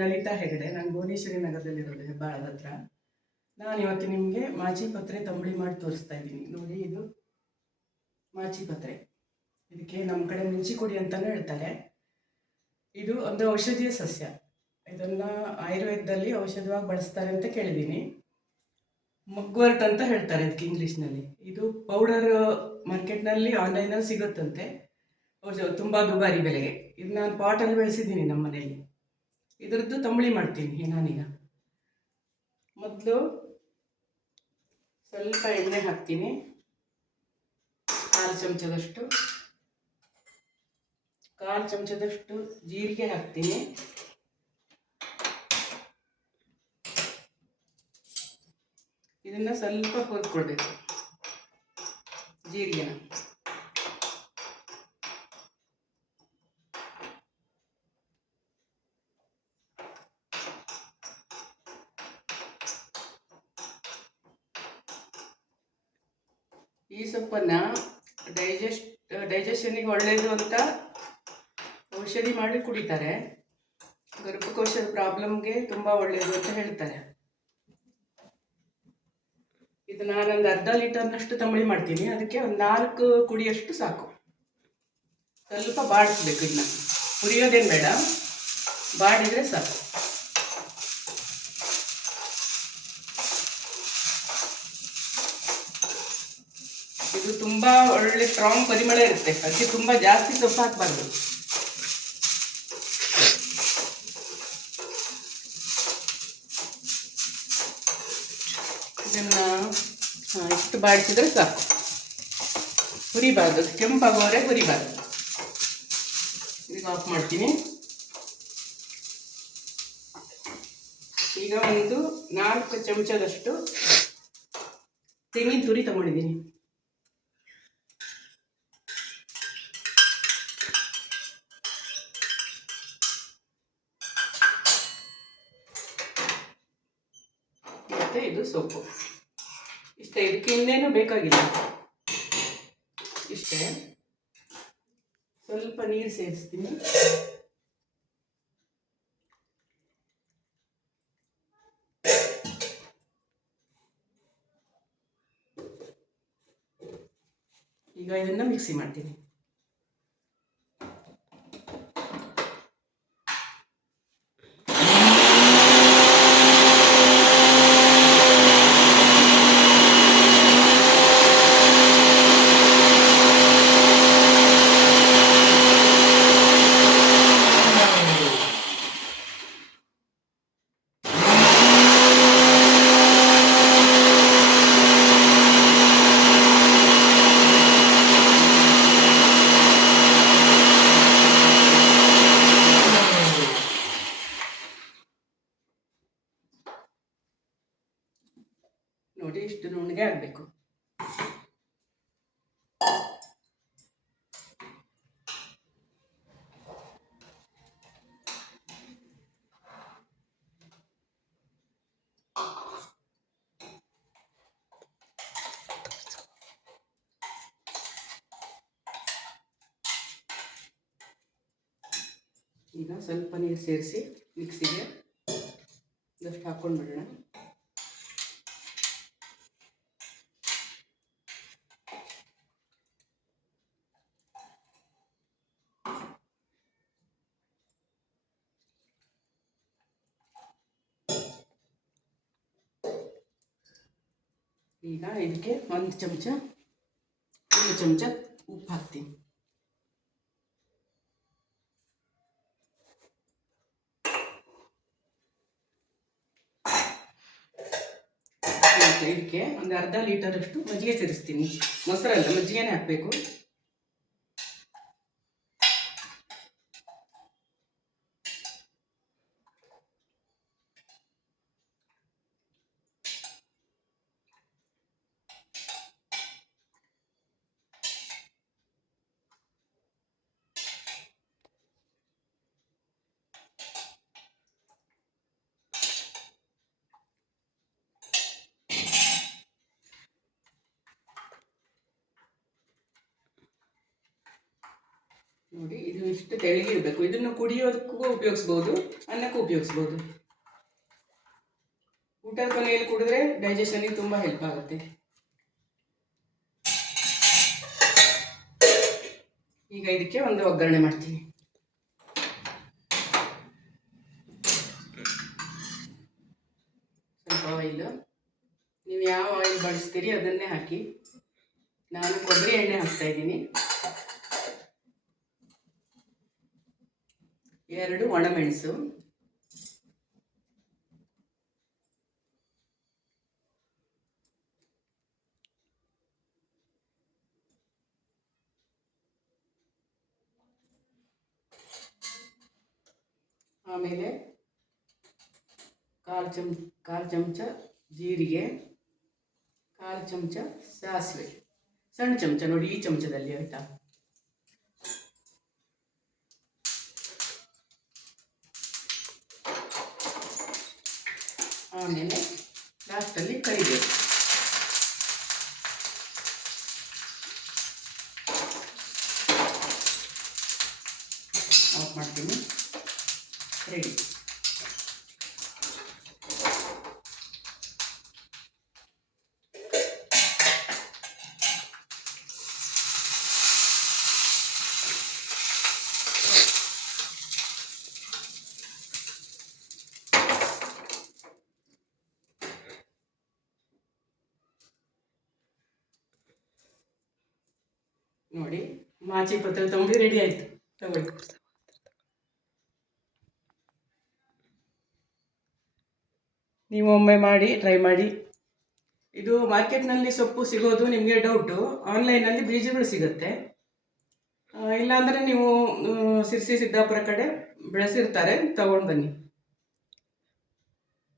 ಲಲಿತಾ ಹೆಗಡೆ. ನಾನು ಭುವನೇಶ್ವರಿ ನಗರದಲ್ಲಿರೋದು, ಹೆಬ್ಬಾಳದ ಹತ್ರ. ನಾನು ಇವತ್ತು ನಿಮಗೆ ಮಾಚಿ ಪತ್ರೆ ತಂಬಳಿ ಮಾಡಿ ತೋರಿಸ್ತಾ ಇದ್ದೀನಿ. ನೋಡಿ, ಇದು ಮಾಚಿ ಪತ್ರೆ. ಇದಕ್ಕೆ ನಮ್ಮ ಕಡೆ ಮೆಣಸಿಕೊಡಿ ಅಂತಲೂ ಹೇಳ್ತಾರೆ. ಇದು ಒಂದು ಔಷಧೀಯ ಸಸ್ಯ. ಇದನ್ನು ಆಯುರ್ವೇದದಲ್ಲಿ ಔಷಧವಾಗಿ ಬಳಸ್ತಾರೆ ಅಂತ ಕೇಳಿದ್ದೀನಿ. ಮಗ್ವರ್ಟ್ ಅಂತ ಹೇಳ್ತಾರೆ ಇದಕ್ಕೆ ಇಂಗ್ಲೀಷ್ನಲ್ಲಿ. ಇದು ಪೌಡರ್ ಮಾರ್ಕೆಟ್ನಲ್ಲಿ ಆನ್ಲೈನಲ್ಲಿ ಸಿಗುತ್ತಂತೆ, ತುಂಬ ದುಬಾರಿ ಬೆಲೆಗೆ. ಇದು ನಾನು ಪಾಟಲ್ಲಿ ಬೆಳೆಸಿದ್ದೀನಿ ನಮ್ಮ ಮನೆಯಲ್ಲಿ. ಇದರದ್ದು ತಂಬಳಿ ಮಾಡ್ತೀನಿ ನಾನೀಗ. ಮೊದಲು ಸ್ವಲ್ಪ ಎಣ್ಣೆ ಹಾಕ್ತೀನಿ, 1/4 ಚಮಚದಷ್ಟು. 1/4 ಚಮಚದಷ್ಟು ಜೀರಿಗೆ ಹಾಕ್ತೀನಿ. ಇದನ್ನು ಸ್ವಲ್ಪ ಹುರ್ಕೊಳ್ಬೇಕು ಜೀರಿಗೆನ. ಈ ಸೊಪ್ಪನ್ನು ಡೈಜೆಷನ್ನಿಗೆ ಒಳ್ಳೆಯದು ಅಂತ ಔಷಧಿ ಮಾಡಿ ಕುಡಿತಾರೆ. ಗರ್ಭಕೋಶದ ಪ್ರಾಬ್ಲಮ್ಗೆ ತುಂಬ ಒಳ್ಳೆಯದು ಅಂತ ಹೇಳ್ತಾರೆ. ಇದು ನಾನೊಂದು 1/2 ಲೀಟರ್ನಷ್ಟು ತಂಬಳಿ ಮಾಡ್ತೀನಿ. ಅದಕ್ಕೆ ಒಂದು 4 ಕುಡಿಯಷ್ಟು ಸಾಕು. ಸ್ವಲ್ಪ ಬಾಡಿಸ್ಬೇಕು. ಇದನ್ನ ಹುರಿಯೋದೇನು ಬೇಡ, ಬಾಡಿದರೆ ಸಾಕು. ಇದು ತುಂಬ ಒಳ್ಳೆ ಸ್ಟ್ರಾಂಗ್ ಪರಿಮಳ ಇರುತ್ತೆ. ಅದಕ್ಕೆ ತುಂಬ ಜಾಸ್ತಿ ಸೊಪ್ಪು ಹಾಕಬಾರ್ದು. ಇದನ್ನು ಇಷ್ಟು ಬಾಡಿಸಿದ್ರೆ ಸಾಕು. ಹುರಿಬಾರ್ದು, ಕೆಂಪಾಗೋವರೆ ಹುರಿಬಾರ್ದು. ಈಗ ಆಫ್ ಮಾಡ್ತೀನಿ. ಈಗ ಒಂದು 4 ಚಮಚದಷ್ಟು ತೆಂಗಿನ ತುರಿ ತಗೊಂಡಿದ್ದೀನಿ. ಮತ್ತು ಇದು ಸೊಪ್ಪು. ಇಷ್ಟೇ, ಇದಕ್ಕೆ ಇನ್ನೇನು ಬೇಕಾಗಿಲ್ಲ. ಇಷ್ಟೇ. ಸ್ವಲ್ಪ ನೀರು ಸೇರಿಸ್ತೀನಿ. ಈಗ ಇದನ್ನು ಮಿಕ್ಸಿ ಮಾಡ್ತೀನಿ. ನೋಡಿ, ಇಷ್ಟು ನುಣ್ಣಗೆ ಆಗಬೇಕು. ಈಗ ಸ್ವಲ್ಪ ನೀರು ಸೇರಿಸಿ ಮಿಕ್ಸಿಗೆ ಜಸ್ಟ್ ಹಾಕ್ಕೊಂಡ್ಬಿಡೋಣ. ಈಗ ಇದಕ್ಕೆ 1 ಚಮಚ ಉಪ್ಪು ಹಾಕ್ತೀನಿ. ಇದಕ್ಕೆ ಒಂದು 1/2 ಲೀಟರಷ್ಟು ಮಜ್ಜಿಗೆ ಸೇರಿಸ್ತೀನಿ. ಮೊಸರಲ್ಲ, ಮಜ್ಜಿಗೆನೇ ಹಾಕಬೇಕು. ನೋಡಿ ಇದು ಇಷ್ಟು ತೆಳ್ಳಗಿರಬೇಕು. ಇದನ್ನು ಕುಡಿಯೋದಕ್ಕೂ ಉಪಯೋಗಿಸ್ಬೋದು, ಅನ್ನಕ್ಕೂ ಉಪಯೋಗಿಸ್ಬೋದು. ಊಟದ ಕೊನೆಯಲ್ಲಿ ಕುಡಿದ್ರೆ ಡೈಜೆಷನ್ಗೆ ತುಂಬ ಹೆಲ್ಪ್ ಆಗುತ್ತೆ. ಈಗ ಇದಕ್ಕೆ ಒಂದು ಒಗ್ಗರಣೆ ಮಾಡ್ತೀನಿ. ಸ್ವಲ್ಪ ಆಯಿಲ್, ನೀವು ಯಾವ ಆಯಿಲ್ ಬಳಸ್ತೀರಿ ಅದನ್ನೇ ಹಾಕಿ. ನಾನು ಕೊಬ್ಬರಿ ಎಣ್ಣೆ ಹಾಕ್ತಾ ಇದ್ದೀನಿ. 2 ಒಣಮೆಣಸು, ಆಮೇಲೆ ಕಾಲು ಚಮಚ ಜೀರಿಗೆ, ಕಾಲು ಚಮಚ ಸಾಸಿವೆ, ಸಣ್ಣ ಚಮಚ ನೋಡಿ ಈ ಚಮಚದಲ್ಲಿ, ಆಯಿತಾ. ಆಮೇಲೆ ಲಾಸ್ಟಲ್ಲಿ ಕರಿಬೇವು. ಆಫ್ ಮಾಡ್ತೀನಿ. ರೆಡಿ. ನೋಡಿ ಮಾಚಿ ಪತ್ರ ತಂಬಳಿ ರೆಡಿ ಆಯಿತು. ತಗೊಳ್ಳಿ. ನೀವು ಒಮ್ಮೆ ಮಾಡಿ ಟ್ರೈ ಮಾಡಿ. ಇದು ಮಾರ್ಕೆಟ್ನಲ್ಲಿ ಸೊಪ್ಪು ಸಿಗೋದು ನಿಮಗೆ ಡೌಟು, ಆನ್ಲೈನಲ್ಲಿ ಬೀಜಗಳು ಸಿಗುತ್ತೆ. ಇಲ್ಲಾಂದರೆ ನೀವು ಸಿರ್ಸಿ ಸಿದ್ದಾಪುರ ಕಡೆ ಬೆಳೆಸಿರ್ತಾರೆ, ತಗೊಂಡು ಬನ್ನಿ.